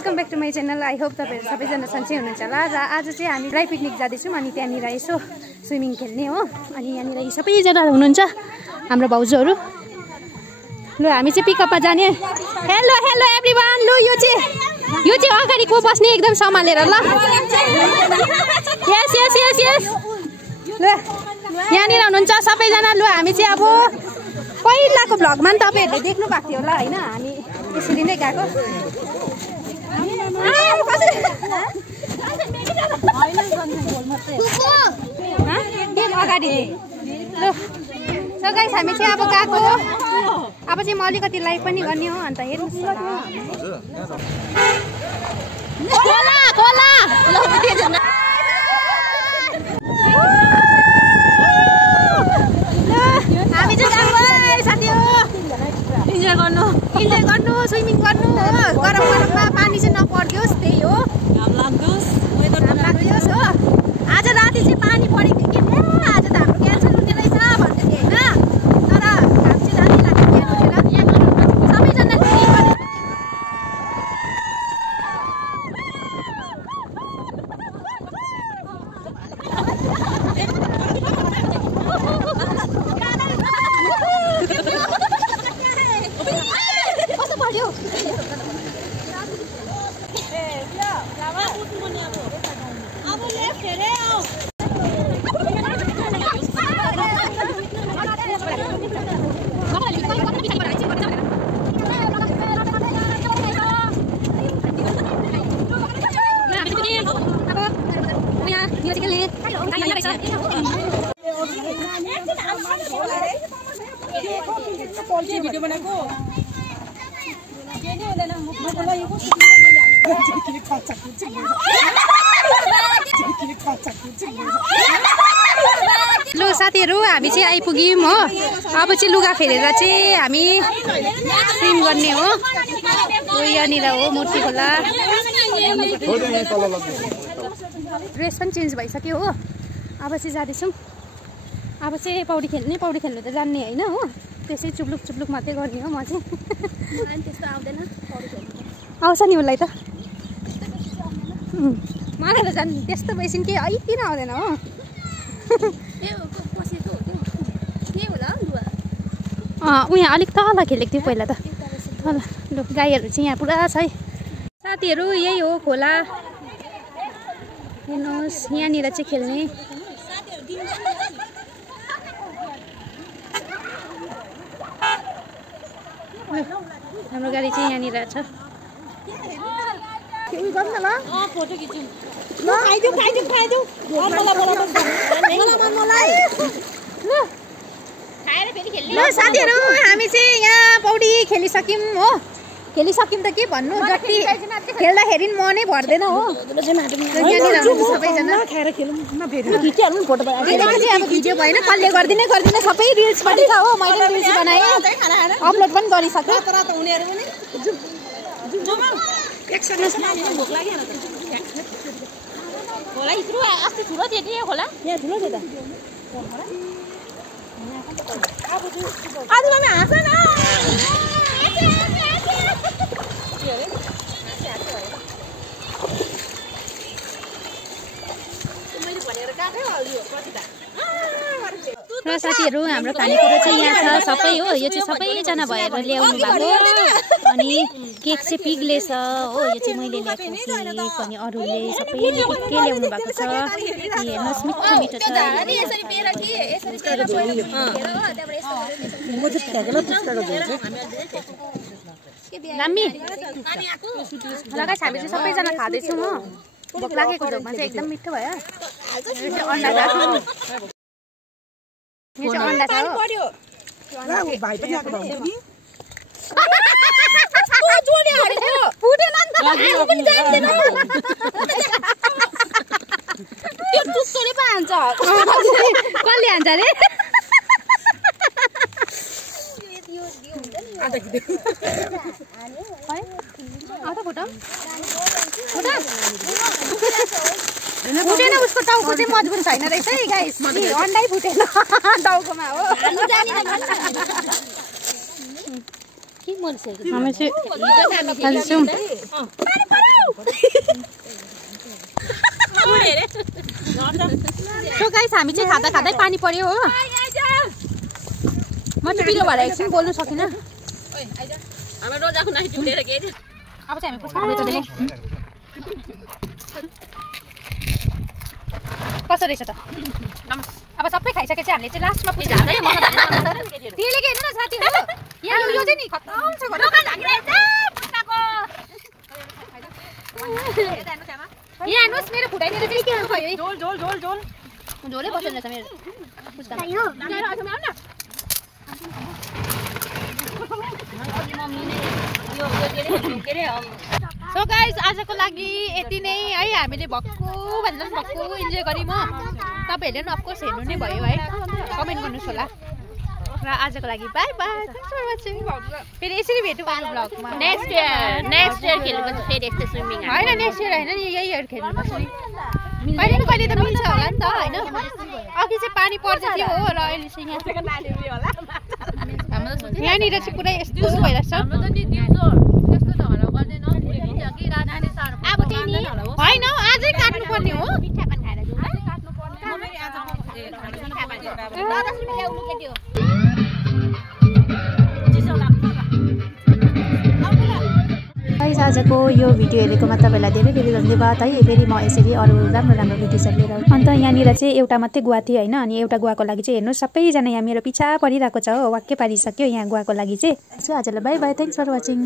Welcome back to my channel. I hope तपाईहरु सबैजना सन्चै हुनुहुन्छ होला। र आज चाहिँ हामी ड्राई पिकनिक जाँदैछौँ अनि त्यहाँनिर यसो स्विमिङ खेल्ने हो। अनि यहाँनिर यी सबैजना हुनुहुन्छ हाम्रो भाउजूहरू। ल हामी चाहिँ पिकअपमा जाने। Hello hello everyone. ल यो चाहिँ अगाडि को बस्ने एकदम सम्हालेर ल। यस यस यस यस। ल यहाँनिर हुनुहुन्छ सबैजना। ल हामी चाहिँ अब पहिलाको भ्लगमा नि तपाईहरुले देख्नु भएको थियो होला हैन, हामी त्यसरी नै गएको। अगाडि ल सो गाइस हामी चाहिँ अब गएको। अब चाहिँ म अलिकति लाइभ पनि गर्ने हो। अन्त हेर्नुहोस् हामी चाहिँ साथीहरु इन्जोय गर्नु स्विमिङ गर्नु हो। गरम गरममा पानी चाहिँ नपर्दियोस्, त्यही हो। घाम लाग्दियोस् हो। आज राति चाहिँ पानी परेको थियो कि आज त हाम्रो क्यान्सल हुने रहेछ भन्दै थियो हैन। तर घाम चाहिँ राति लाग्यो बिहान उठेर सबैजना भिडियो बनाएको ल साथीहरु हामी चाहिँ आइपुग्यौँ हो। अब चाहिँ लुगा फेरेर चाहिँ हामी स्विम गर्ने हो। यहाँनिर हो मूर्ति खोला। ड्रेस पनि चेन्ज भइसक्यो हो। अब चाहिँ जाँदैछौँ। अब चाहिँ पौडी खेल्नु त जान्ने होइन हो। त्यसै चुप्लुक मात्रै गर्ने हो म चाहिँ। त्यस्तो आउँदैन पौडी खेल्नु। आउँछ नि उसलाई त। मलाई त झन् त्यस्तो बेसिन के किन आउँदैन हो। उहाँ अलिक तल खेलेको थियो पहिला त। तल ल गाईहरू चाहिँ यहाँ पुरा छ है साथीहरू। यही हो खोला हेर्नुहोस्। यहाँनिर चाहिँ खेल्ने। हाम्रो गाडी चाहिँ यहाँनिर छ। ल साथीहरू हामी चाहिँ यहाँ पौडी खेलिसक्यौँ हो। खेलिसक्यौँ त के भन्नु, जति खेल्दाखेरि म नै भर्दैन हो। सबैजना अब भिडियो भएन कसले गरिदिने सबै रिल्स पठाइदिएको हो। मैले रिल्स बनाएँ, अपलोड पनि गरिसकेँ। खोला इत्रो अस्ति ठुलो थियो नि खोला। यहाँ ठुलो थियो त। आज मम्मी हाँस न। र साथीहरू हाम्रो खानेकुरा चाहिँ यहाँ छ सबै हो। यो चाहिँ सबैजना भएर ल्याउनु भएको। अनि केक चाहिँ पिग्ले छ हो। यो चाहिँ मैले ल्याएको केक अनि अरूले सबैले के ल्याउनु भएको छ। हेर्नुहोस् मिठो मिठो छ। दामी लगाइ हामी चाहिँ सबैजना खाँदैछौँ हो। भोक लागेको झोकमा चाहिँ एकदम मिठो भयो। अन्डा छ हो। कसले हान्छ अरे? फुटेन उसको टाउको चाहिँ मजबुत छैन रहेछ है गाइस। अन्डै फुटेन टाउकोमा हो। के मर्छ हामी चाहिँ सो गाइस हामी चाहिँ खाँदा खाँदै पानी पर्यो हो म चाहिँ बिलो भएर एकछिन बोल्नु सकिनँ अब चाहिँ हामी पुस्का बेच्दै कसो रहेछ त अब सबै खाइसकेपछि हामीले चाहिँ लास्टमा पुस्का त्यसले के हेर्नु न साथी हो यहाँ यो चाहिँ नि खतम छ यहाँ हेर्नुहोस् मेरो फुटाइदिएर चाहिँ के भयो है झोलै बसेन रहेछ मेरो सो गाइस आजको लागि यति नै है हामीले भक्कु भन्दा पनि भक्कु इन्जोय गऱ्यौँ हो तपाईँहरूले पनि अफकोर्स हेर्नु नै भयो है कमेन्ट गर्नुहोस् होला र आजको लागि bye bye thanks for watching फेरि यसरी भेटौँ आउनु ब्लगमा नेक्स्ट इयर खेल्नुपर्छ फेरि यस्तो स्विमिङ होइन नेक्स्ट इयर होइन नि यही इयर खेल्नुपर्छ नि कहिले न कहिले त मिल्छ होला नि त होइन अघि चाहिँ पानी पर्दै थियो हो र अहिले चाहिँ यहाँनिर चाहिँ पुरै यस्तो भइरहेछ होइन आजै काट्नुपर्ने हो आजको यो भिडियो हेरेकोमा तपाईँलाई धेरै धेरै धन्यवाद है फेरि म यसरी अरू राम्रो राम्रो भिडियोहरू लिएर अन्त यहाँनिर चाहिँ एउटा मात्रै गुवा थियो होइन अनि एउटा गुवाको लागि चाहिँ हेर्नु सबैजना यहाँ मेरो पिछा परिरहेको छ हो वाक्कै पारिसक्यो यहाँ गुवाको लागि चाहिँ आजलाई bye bye thanks for watching